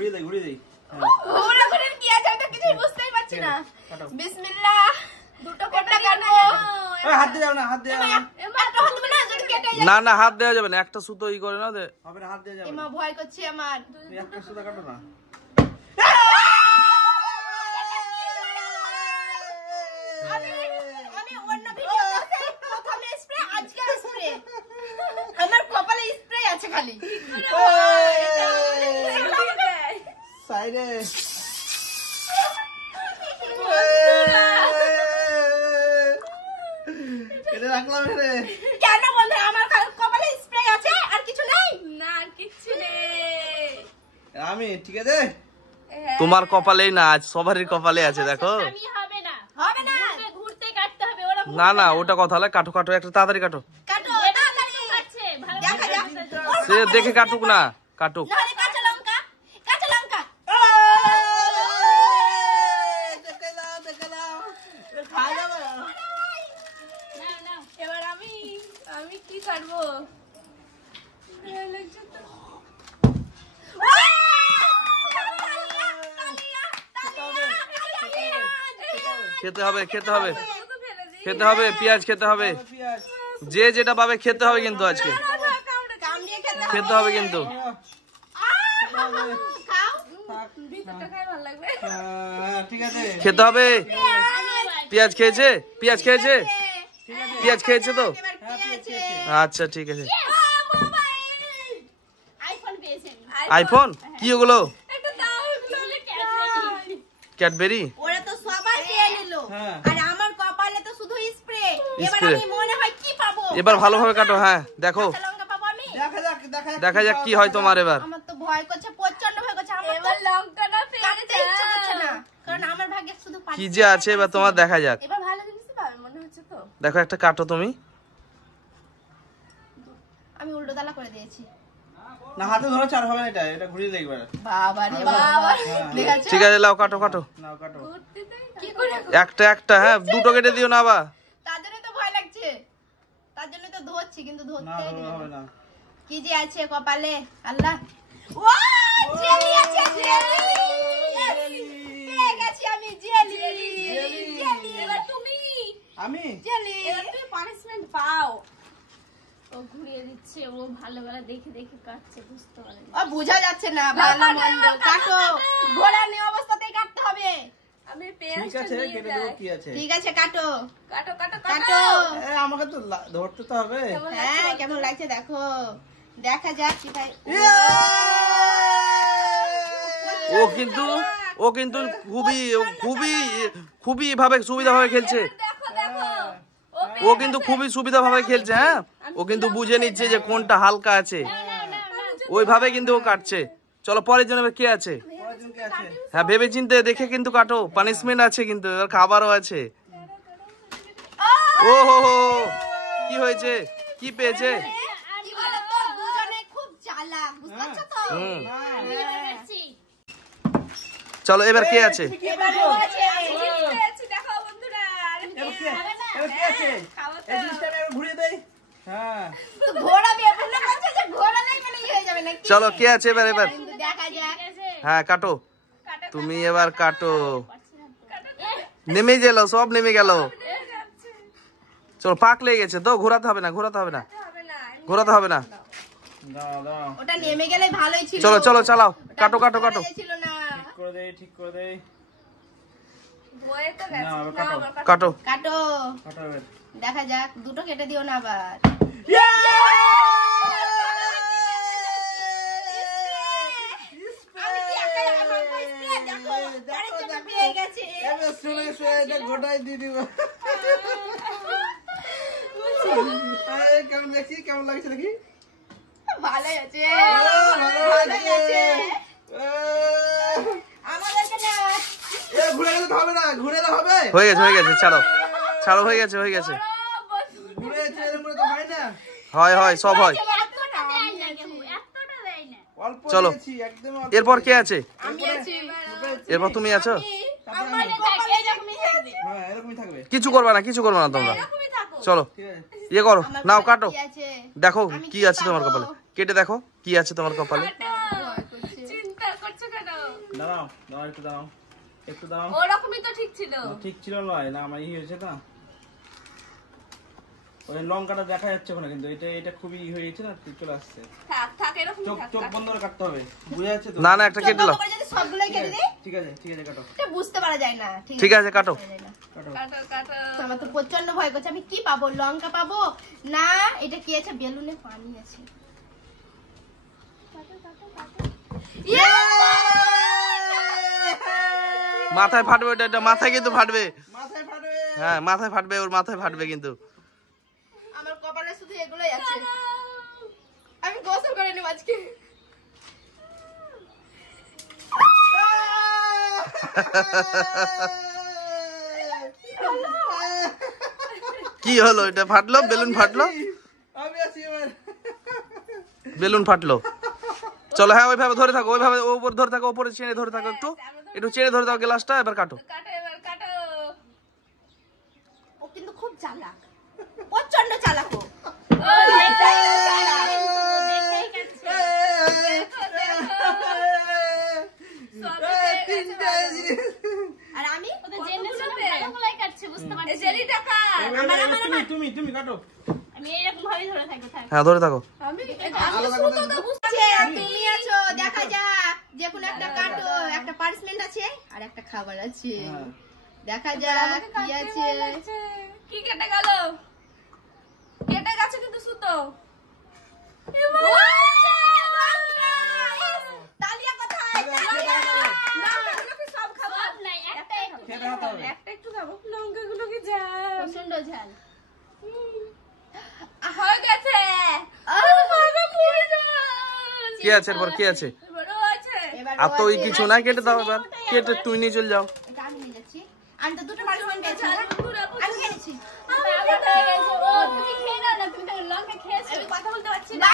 ঘুরিয়ে দেই ঘোরা ঘুরিয়ে কি আছে তো কিছুই বুঝতেই পারছি না। বিসমিল্লাহ। দুটো কেটে কাটবো। হাত দিয়ে যাও না, হাত দিয়ে যাও না। একটা হাত না যদি কেটে যায়। না না হাত দেওয়া যাবে না, একটা সুতো ই করে না দে। হবে না, হাত দিয়ে যাও। এমা ভয় করছে আমার। একটা সুতো কাটো না। আমি অন্য ভিডিওতে প্রথমে স্প্রে আজকে স্প্রে। আমার কপালে স্প্রে আছে খালি। সাইডে এটা রাখলাম রে। কেন বন্ধু আমার কপালে স্প্রে আছে আর কিছু নেই? না আর কিছু নেই। আমি ঠিক আছে। তোমার কপালেই না, আজ সবারই কপালে আছে দেখো। আমি হবে না, হবে না। ঘুরতে কাটতে হবে। ওরা না না ওটা কথা হলে কাটো কাটো, একটা তাড়াতাড়ি কাটো। কাটো এটা তাড়াতাড়ি। কাটছে ভালো দেখা যাক। সে দেখে কাটুক না, কাটুক। নাহলে কাঁচা লঙ্কা, কাঁচা লঙ্কা। দেখে নাও খাওয়া যাবে না। না না এবার আমি কি করব? লাগছে তো। খেতে হবে খেতে হবে খেতে হবে, পেঁয়াজ খেতে হবে। পেঁয়াজ যে যেটা পাবে খেতে হবে কিন্তু আজকে, কামড়িয়ে খেতে খেতে হবে কিন্তু। খাও। ভিতরটা খাই ভালো লাগবে। হ্যাঁ ঠিক আছে। খেতে হবে। পেঁয়াজ খেয়েছে, পেঁয়াজ খেয়েছে, পেঁয়াজ খেয়েছে তো। এবার পেয়েছে। আচ্ছা ঠিক আছে। আইফোন পেয়েছেন। আইফোন কি ওগুলো? একটা দাও তাহলে ক্যাডবেরি। ক্যাডবেরি? ওরা তো সবাই পেয়ে নিল। হ্যাঁ। আর আমার কপালে তো শুধু স্প্রে। এবার স্প্রে। আমি মনে হয় কি পাবো? এবার ভালোভাবে কাটো। হ্যাঁ দেখো, কাঁচা লঙ্কা পাবো আমি? দেখা যাক কি হয় তোমার এবার। আমার তো ভয় করছে, প্রচন্ড ভয় করছে। আমার এবার লঙ্কাটা কাটতে পেয়েছে। ইচ্ছে করছে না। কারণ আমার ভাগ্যে শুধু কি যে আছে এবার তোমার দেখা যাক। এবার ভালো জিনিসই পাবে মনে হচ্ছে তো। দেখো একটা কাটো তুমি। আমি উল্টো দালা করে দিয়েছি। না হাতে ধরো, চার হবে না। এটা এটা ঘুরিয়ে দেই একবার। বাবা রে বাবা। দেখাচ্ছ? ঠিক আছে লাও কাটো কাটো। নাও কাটো। ঘুরতে দেই না। কি করে? একটা একটা, হ্যাঁ দুটো কেটে দিও না আবার। তার জন্য তো ভয় লাগছে। তার জন্য তো ধরছি কিন্তু না ধরতে হবে না। কি যে আছে কপালে আল্লাহ। ও জেলি আছে, জেলি। পেয়ে গেছি আমি জেলি। জেলি। এবার তুমি আমি জেলি। এবার তুমি পানিশমেন্ট পাও। ও ঘুরিয়ে দিচ্ছে, ও ভালো ভালো দেখে দেখে কাটছে, বুঝতে পারে না। ও বোঝা যাচ্ছে না ভালো মন্দ। কাটো। ঘোড়া নিয়ে অবস্থাতেই কাটতে হবে। আমি ঠিক পেঁয়াজটা আছে, নিয়ে কেটে যাই। দেবো। কি আছে? ঠিক আছে কাটো। কাটো কাটো কাটো। কাটো। আমাকে তো ধরতে তো হবে। হ্যাঁ কেমন লাগছে দেখো। দেখা যাক কি ভাই। ও কিন্তু খুবই খুবই খুবই ভাবে সুবিধা ভাবে খেলছে। দেখো দেখো। ও কিন্তু খুবই সুবিধা ভাবে খেলছে। হ্যাঁ ও কিন্তু বুঝে নিচ্ছে যে কোনটা হালকা আছে, ওইভাবে কিন্তু ও কাটছে। চলো পরের জন্য কে আছে? পরেরজনকে আছে। হ্যাঁ ভেবে চিন্তে দেখে কিন্তু কাটো, পানিশমেন্ট আছে কিন্তু, এবার খাবারও আছে। ও হো হো, কি হয়েছে? কি পেয়েছে? কি বলো তো দুজনে খুব চালাক বুঝতে পারছো তো? হুম কাটছি। চলো এবার কে আছে? এবার ও আছে। পেয়েছি দেখো বন্ধুরা। আরে এবার কি আছে? এবার কি আছে? খাবো তো। এই জিনিসটা আমি একবার ঘুরিয়ে দেই। হ্যাঁ তো ঘোড়া বিয়ে করলে বলছে যে ঘোড়া নেই মানে হয়ে যাবে নাকি? চলো কে আছে এবার? এবার কিন্তু দেখা যাক। ঠিক আছে। হ্যাঁ কাটো, কাটো তুমি এবার কাটো। কাটো। নেমে গেল, সব নেমে গেল। চলো পাক লেগে গেছে তো, ঘোরাতে হবে না, ঘোরাতে হবে না, হবে না। ঘোরাতে হবে না। দাও দাও। ওটা নেমে গেলে ভালোই ছিল। চলো চলো চালাও, ওটা কাটো কাটো বুঝতে কাটো। পারা ছিল না। ঠিক করে দেই, ঠিক করে দেই। বয়ে তো গেছে। না, এবার না, কাটো। আবার কাটো। কাটো কাটো। কাটো এবার। দেখা যাক, দুটো কেটে দিও না আবার। আমি কি একাই আমার স্প্রে দেখো। তারের জন্য পেয়ে গেছে। এবার শুনে শুনে এটা গোটাই দিয়ে দিব। কেমন দেখছি, কেমন লাগছে দেখি? ভালোই আছে। ভালো ভালোই আছে। আমাদেরকে না ঘুরে গেলে তো হবে না, ঘুরে এলে হবে। হয়ে গেছে হয়ে গেছে, ছাড়ো ছাড়ো, হয়ে গেছে হয়ে গেছে। ঘুরে এরকম করে তো হয় না। হয় হয় সব হয়। এতটা দেয় না কেউ, এতটা দেয় না। অল্প চলো। দিয়েছি, একদম অল্প। এরপর কে আছে? আমি আছি। এরপর তুমি আছো। আমার কপালে এরকমই থাকবে। হ্যাঁ এরকমই থাকবে। কিছু করবে না, কিছু করবে না তোমরা। এরকমই থাকো। চলো ঠিক আছে। ইয়ে করো, আমার নাও কপালে কাটো, কি আছে? দেখো আমি কি কি আছে তোমার পাবো? কপালে, কেটে দেখো কি আছে তোমার কপালে। চিন্তা করছো কেন? দাঁড়াও দাঁড়াও একটু দাঁড়াও একটু দাঁড়াও ওরকমই তো ঠিক ছিল। ঠিক ছিল নয় না আমার হয়েছে না ওই লঙ্কাটা দেখা যাচ্ছে ওখানে কিন্তু এটা এটা খুবই হয়ে গেছে না চলে আসছে থাক এরকম চোখ চোখ বন্ধ করে কাটতে হবে বুঝে যাচ্ছে তো না না একটা কেটে দাও। যদি সবগুলোই কেটে দিই ঠিক আছে কাটো এটা বুঝতে পারা যায় না। ঠিক আছে কাটো। কাটো কাটো। আমার তো প্রচন্ড ভয় করছে, আমি কি পাবো? লঙ্কা পাবো না এটা কি আছে? বেলুনে পানি আছে। মাথায় ফাটবে ওটা, এটা মাথায় কিন্তু ফাটবে। মাথায় ফাটবে হ্যাঁ মাথায় ফাটবে, ওর মাথায় ফাটবে কিন্তু। আমার কপালে শুধু এগুলোই আছে। আমি গোসল করে নেব আজকে। কি হলো? এটা ফাটলো, বেলুন ফাটলো, আমি আছি এবার বেলুন ফাটলো। চলো হ্যাঁ ওইভাবে ধরে থাকো, ওইভাবে ওপর ধরে থাকো, ওপরে চেনে ধরে থাকো, একটু একটু চেনে ধরে থাকো গ্লাসটা, এবার কাটো। কাটো। ও কিন্তু খুব চালাক, প্রচন্ড চালাক ও। দেখেই কাটছে। আর আমি ওদের জেনে শুনে ভালোগুলাই কাটছে, বুঝতে পারছি। জেলিটা তুমি তুমি কাটো আমি এরকম ভাবে ধরে থাকবো, থাক। হ্যাঁ ধরে থাকো। আমি সুতো আছে, তুমি আছো, দেখা যাক। যে কোনো একটা কাটো, একটা পানিশমেন্ট আছে আর একটা খাবার আছে। দেখা যাক কি আছে। কি কেটে গেল? কেটে গেছে কিন্তু সুতো। তালিয়া কোথায়? তালিয়া। সব খাবো নাই, একটাই খাবো। খেতে হবে একটা একটু খাবো। লঙ্কাগুলো কি ঝাল, প্রচন্ড ঝাল। হয়ে গেছে। কি আছে এরপর? কি আছে? বড় আছে। এবার আর তো ওই কিছু না, কেটে দাও এবার, কেটে তুই নিয়ে চল যাও। এটা আমি নিয়ে যাচ্ছি। আমি তো দুটো পানিশমেন্ট পেয়েছি। আমি খেয়েছি। আমার হয়ে গেছে। ও তুমি খেয়ে নাও না, তুমি তো লঙ্কা খেয়েছো। আমি কথা বলতে পারছি না।